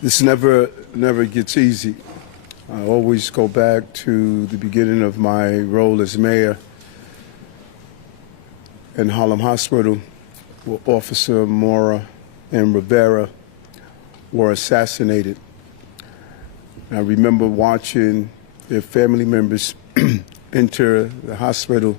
This never gets easy. I always go back to the beginning of my role as mayor in Harlem Hospital, where Officer Mora and Rivera were assassinated. I remember watching their family members enter the hospital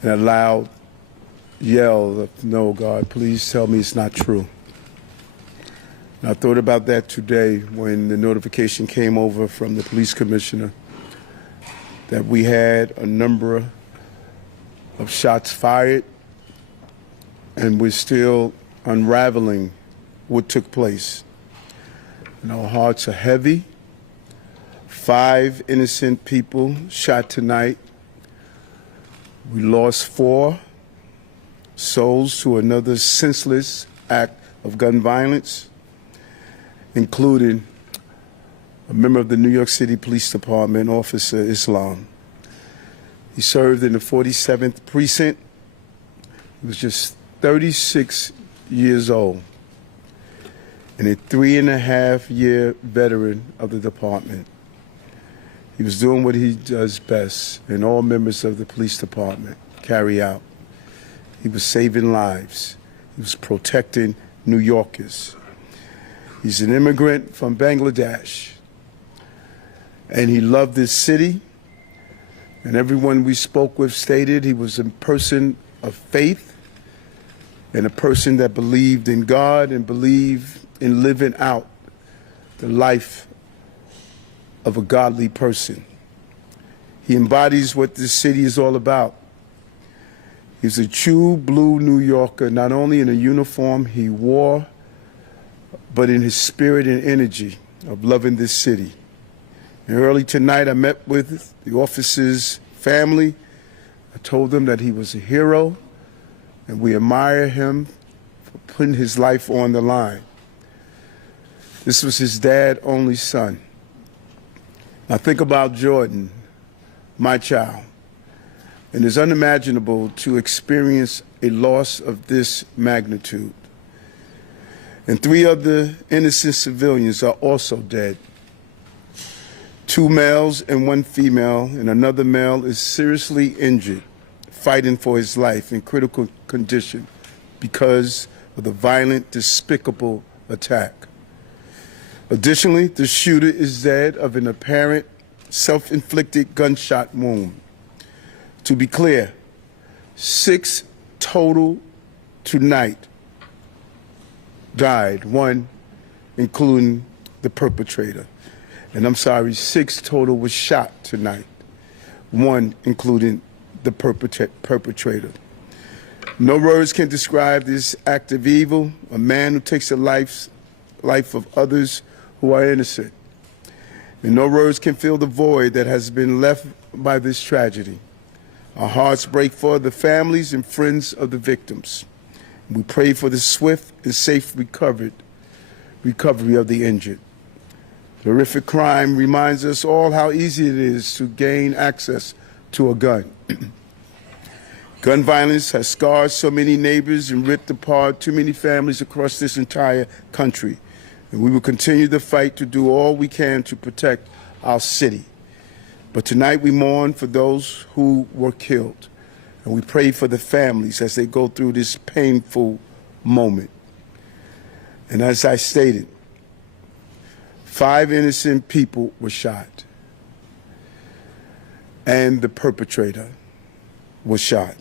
and a loud yell of, "No, God, please tell me it's not true." And I thought about that today when the notification came over from the police commissioner that we had a number of shots fired and we're still unraveling what took place. And our hearts are heavy. 5 innocent people shot tonight. We lost 4 souls to another senseless act of gun violence, including a member of the New York City Police Department, Officer Islam. He served in the 47th Precinct. He was just 36 years old and a 3.5-year veteran of the department. He was doing what he does best, and all members of the police department carry out. He was saving lives. He was protecting New Yorkers. He's an immigrant from Bangladesh, and he loved this city. And everyone we spoke with stated he was a person of faith and a person that believed in God and believed in living out the life of a godly person. He embodies what this city is all about. He's a true blue New Yorker, not only in the uniform he wore, but in his spirit and energy of loving this city. And early tonight, I met with the officer's family. I told them that he was a hero, and we admire him for putting his life on the line. This was his dad's only son. Now think about Jordan, my child, and it's unimaginable to experience a loss of this magnitude. And 3 other innocent civilians are also dead. 2 males and 1 female, and another male is seriously injured, fighting for his life in critical condition because of the violent, despicable attack. Additionally, the shooter is dead of an apparent self-inflicted gunshot wound. To be clear, 6 total tonight died, 1 including the perpetrator. And I'm sorry, 6 total was shot tonight, 1 including the perpetrator. No words can describe this act of evil, a man who takes the life of others who are innocent. And no words can fill the void that has been left by this tragedy. Our hearts break for the families and friends of the victims. We pray for the swift and safe recovery of the injured. The horrific crime reminds us all how easy it is to gain access to a gun. Gun violence has scarred so many neighbors and ripped apart too many families across this entire country. And we will continue the fight to do all we can to protect our city. But tonight we mourn for those who were killed. And we pray for the families as they go through this painful moment. And as I stated, 5 innocent people were shot. And the perpetrator was shot.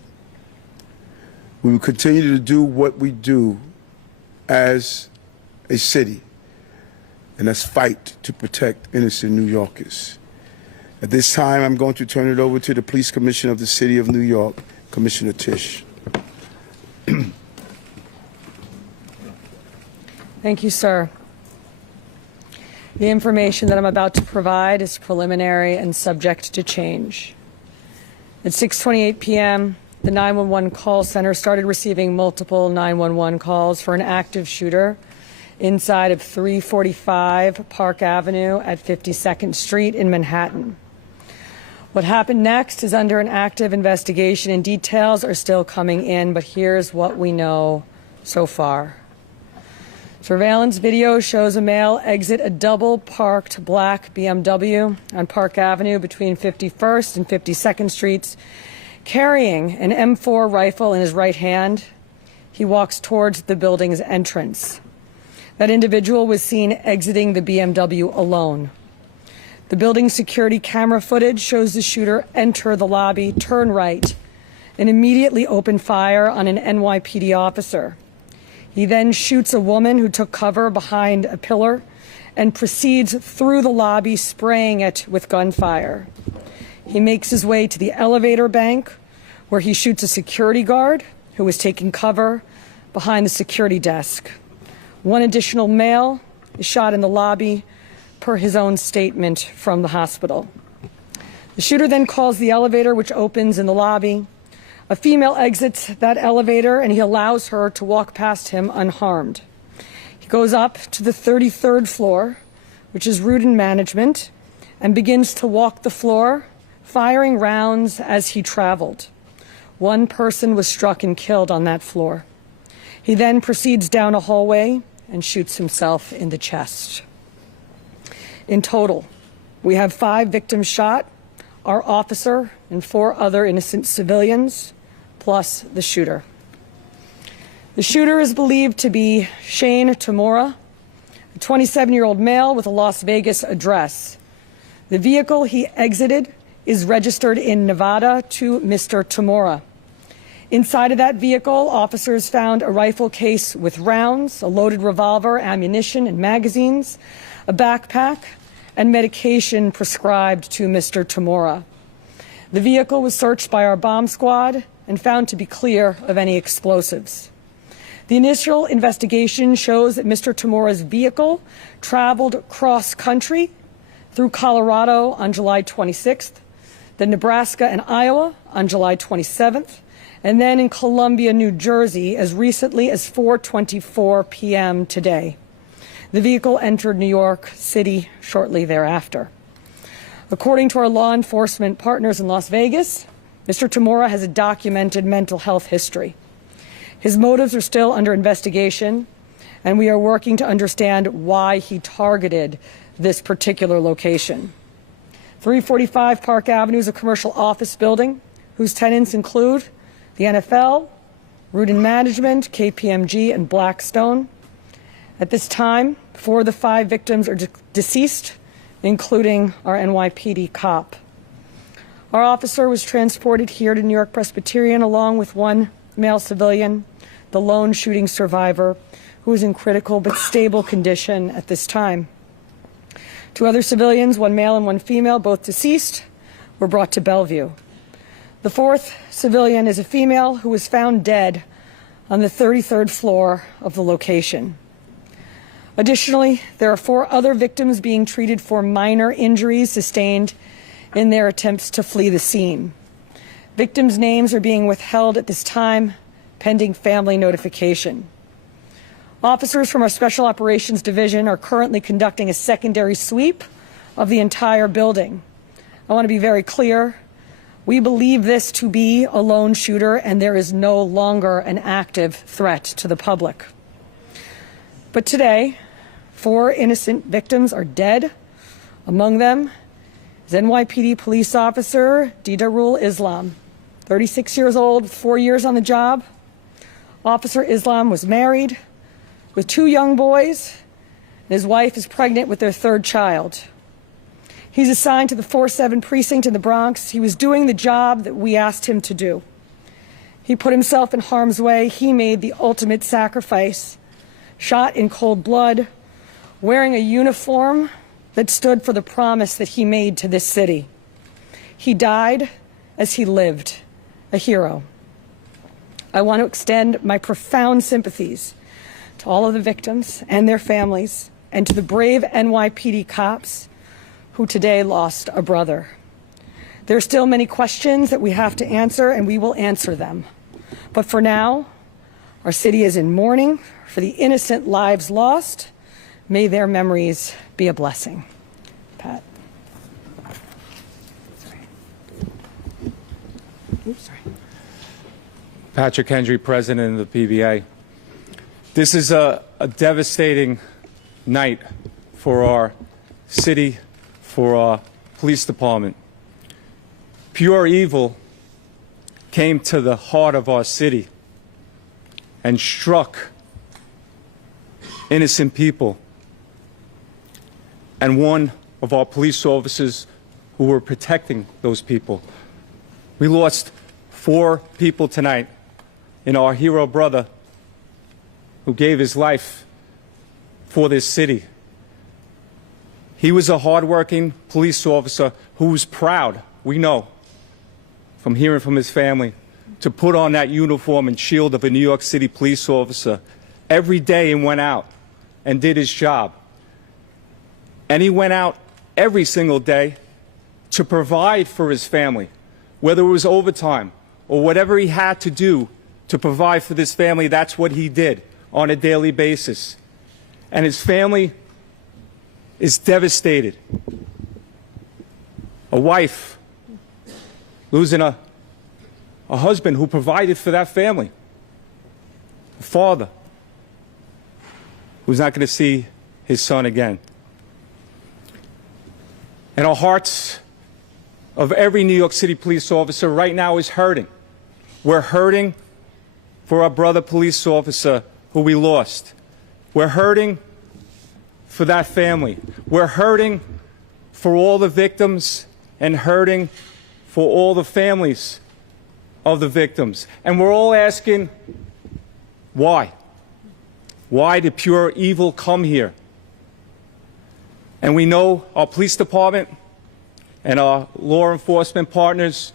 We will continue to do what we do as a city, and that's fight to protect innocent New Yorkers. At this time, I'm going to turn it over to the Police Commissioner of the City of New York, Commissioner Tisch. Thank you, sir. The information that I'm about to provide is preliminary and subject to change. At 6:28 p.m., the 911 call center started receiving multiple 911 calls for an active shooter inside of 345 Park Avenue at 52nd Street in Manhattan. What happened next is under an active investigation, and details are still coming in, but here's what we know so far. Surveillance video shows a male exit a double-parked black BMW on Park Avenue between 51st and 52nd Streets, carrying an M4 rifle in his right hand. He walks towards the building's entrance. That individual was seen exiting the BMW alone. The building's security camera footage shows the shooter enter the lobby, turn right, and immediately open fire on an NYPD officer. He then shoots a woman who took cover behind a pillar and proceeds through the lobby, spraying it with gunfire. He makes his way to the elevator bank, where he shoots a security guard who was taking cover behind the security desk. One additional male is shot in the lobby, per his own statement from the hospital. The shooter then calls the elevator, which opens in the lobby. A female exits that elevator, and he allows her to walk past him unharmed. He goes up to the 33rd floor, which is route and management, and begins to walk the floor, firing rounds as he traveled. One person was struck and killed on that floor. He then proceeds down a hallway and shoots himself in the chest. In total, we have 5 victims shot, our officer and 4 other innocent civilians, plus the shooter. The shooter is believed to be Shane Tamura, a 27-year-old male with a Las Vegas address. The vehicle he exited is registered in Nevada to Mr. Tamura. Inside of that vehicle, officers found a rifle case with rounds, a loaded revolver, ammunition, and magazines, a backpack, and medication prescribed to Mr. Tamura. The vehicle was searched by our bomb squad and found to be clear of any explosives. The initial investigation shows that Mr. Tamura's vehicle traveled cross-country through Colorado on July 26th, then Nebraska and Iowa on July 27th, and then in Columbia, New Jersey, as recently as 4:24 p.m. today. The vehicle entered New York City shortly thereafter. According to our law enforcement partners in Las Vegas, Mr. Tamura has a documented mental health history. His motives are still under investigation, and we are working to understand why he targeted this particular location. 345 Park Avenue is a commercial office building whose tenants include the NFL, Root and Management, KPMG, and Blackstone. At this time, 4 of the 5 victims are deceased, including our NYPD cop. Our officer was transported here to New York Presbyterian along with 1 male civilian, the lone shooting survivor, who is in critical but stable condition at this time. 2 other civilians, 1 male and 1 female, both deceased, were brought to Bellevue. The 4th civilian is a female who was found dead on the 33rd floor of the location. Additionally, there are 4 other victims being treated for minor injuries sustained in their attempts to flee the scene. Victims' names are being withheld at this time, pending family notification. Officers from our Special Operations Division are currently conducting a secondary sweep of the entire building. I want to be very clear. We believe this to be a lone shooter, and there is no longer an active threat to the public. But today, 4 innocent victims are dead. Among them is NYPD police officer Didarul Islam, 36 years old, 4 years on the job. Officer Islam was married with 2 young boys, and his wife is pregnant with their 3rd child. He's assigned to the 4-7 precinct in the Bronx. He was doing the job that we asked him to do. He put himself in harm's way. He made the ultimate sacrifice, shot in cold blood, wearing a uniform that stood for the promise that he made to this city. He died as he lived, a hero. I want to extend my profound sympathies to all of the victims and their families, and to the brave NYPD cops who today lost a brother. There are still many questions that we have to answer, and we will answer them. But for now, our city is in mourning for the innocent lives lost. May their memories be a blessing. Pat. Sorry. Oops, sorry. Patrick Hendry, President of the PBA. This is a a devastating night for our city, for our police department. Pure evil came to the heart of our city and struck innocent people. And one of our police officers who were protecting those people. We lost 4 people tonight in our hero brother who gave his life for this city. He was a hardworking police officer who was proud, we know, from hearing from his family, to put on that uniform and shield of a New York City police officer every day and went out and did his job. And he went out every single day to provide for his family, whether it was overtime or whatever he had to do to provide for this family. That's what he did on a daily basis. And his family is devastated. A wife losing a husband who provided for that family. A father who's not going to see his son again. And our hearts of every New York City police officer right now is hurting. We're hurting for our brother police officer who we lost. We're hurting for that family. We're hurting for all the victims and hurting for all the families of the victims. And we're all asking, why? Why did pure evil come here? And we know our police department and our law enforcement partners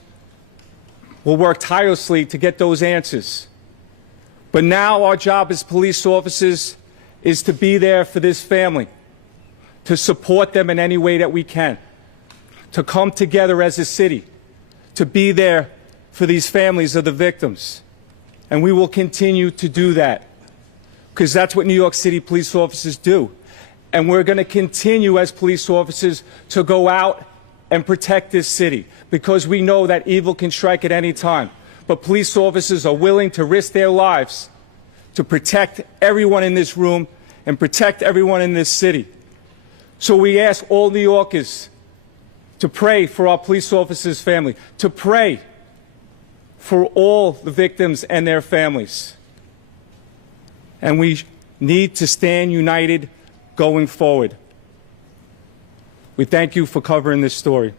will work tirelessly to get those answers. But now our job as police officers is to be there for this family, to support them in any way that we can, to come together as a city, to be there for these families of the victims. And we will continue to do that, because that's what New York City police officers do. And we're going to continue as police officers to go out and protect this city, because we know that evil can strike at any time. But police officers are willing to risk their lives to protect everyone in this room and protect everyone in this city. So we ask all New Yorkers to pray for our police officers' family, to pray for all the victims and their families. And we need to stand united going forward. We thank you for covering this story.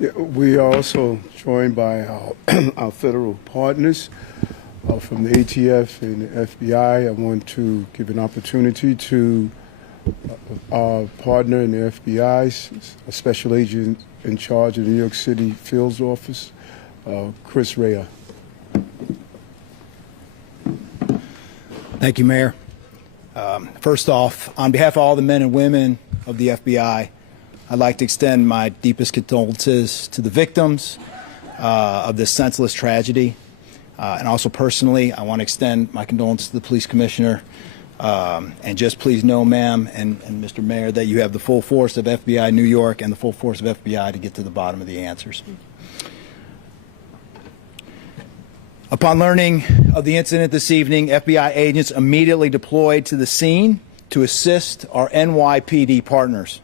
Yeah, we are also joined by our federal partners from the ATF and the FBI. I want to give an opportunity to our partner in the FBI, a special agent in charge of the New York City Field Office, Chris Rea. Thank you, Mayor. First off, on behalf of all the men and women of the FBI, I'd like to extend my deepest condolences to the victims of this senseless tragedy. And also personally, I want to extend my condolences to the police commissioner. And just please know, ma'am and Mr. Mayor, that you have the full force of FBI New York and the full force of FBI to get to the bottom of the answers. Upon learning of the incident this evening, FBI agents immediately deployed to the scene to assist our NYPD partners.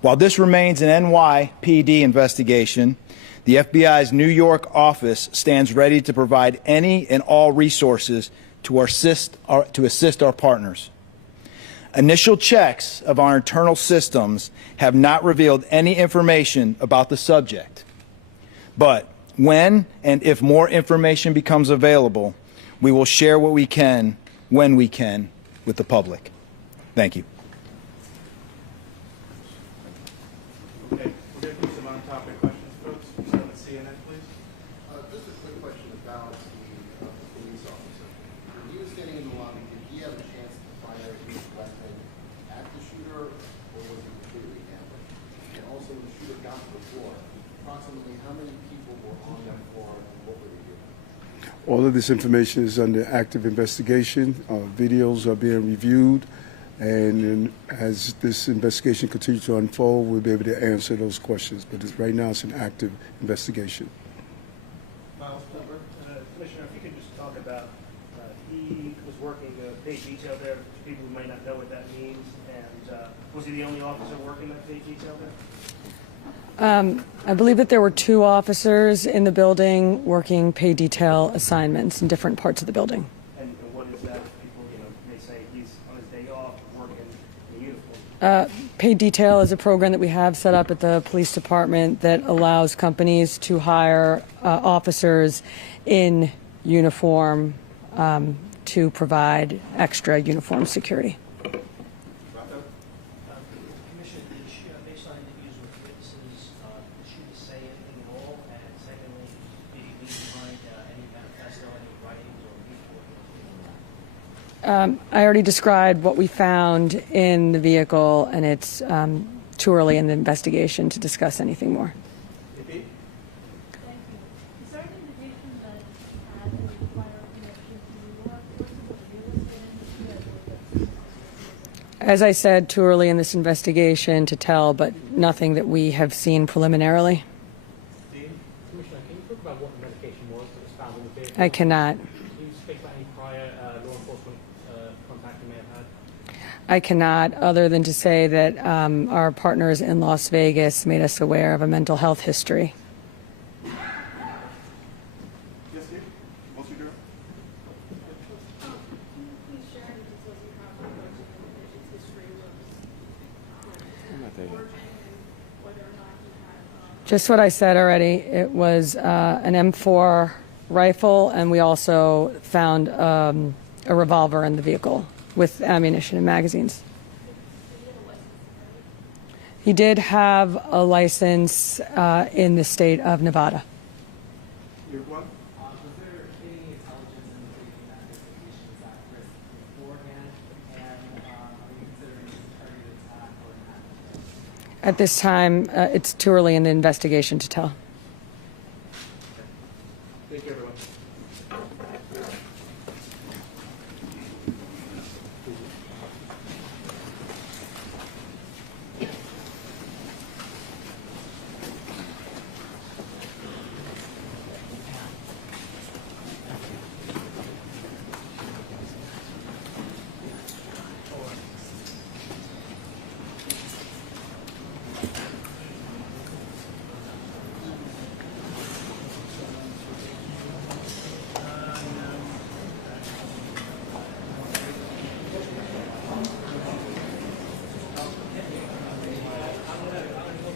While this remains an NYPD investigation, the FBI's New York office stands ready to provide any and all resources to assist our partners. Initial checks of our internal systems have not revealed any information about the subject. But when and if more information becomes available, we will share what we can, when we can, with the public. Thank you. Okay, we're going to do some on-topic questions, folks. Start with CNN, please. Just a quick question about the police officer. When he was getting in the lobby, did he have a chance to fire his weapon at the shooter, or was he completely ambushed? And also, when the shooter got to the floor, approximately how many people were on that floor, and what were they doing? All of this information is under active investigation. Videos are being reviewed. And as this investigation continues to unfold, we'll be able to answer those questions. But right now, it's an active investigation. Miles Pember, Commissioner, if you could just talk about working paid detail there? People who might not know what that means. And was he the only officer working that paid detail there? I believe that there were 2 officers in the building working pay detail assignments in different parts of the building. And what is that? People, may say he's on his day off working in uniform. Paid detail is a program that we have set up at the police department that allows companies to hire officers in uniform to provide extra uniform security. Commission, based on interviews with witnesses, did she say anything at all? And secondly, did he leave behind any manifesto, any writings or report? I already described what we found in the vehicle, and it's too early in the investigation to discuss anything more. Thank you. Is there an indication that he had any prior connection to the real estate industry? As I said, too early in this investigation to tell, but nothing that we have seen preliminarily. Commissioner, can you talk about what the medication was that was found in the vehicle? I cannot. Can you speak about any prior law enforcement contact you may have had? I cannot, other than to say that our partners in Las Vegas made us aware of a mental health history. Yes, Steve? What's your Please share any details you have regarding the patient's history with origin and whether or not he had Just what I said already. It was an M4 rifle, and we also found a revolver in the vehicle with ammunition and magazines. He did have a license in the state of Nevada. Your one? Was there any intelligence indicating that this patient was at risk beforehand? And are you considering this a targeted attack or an accident? At this time, it's too early in the investigation to tell. Thank you, everyone.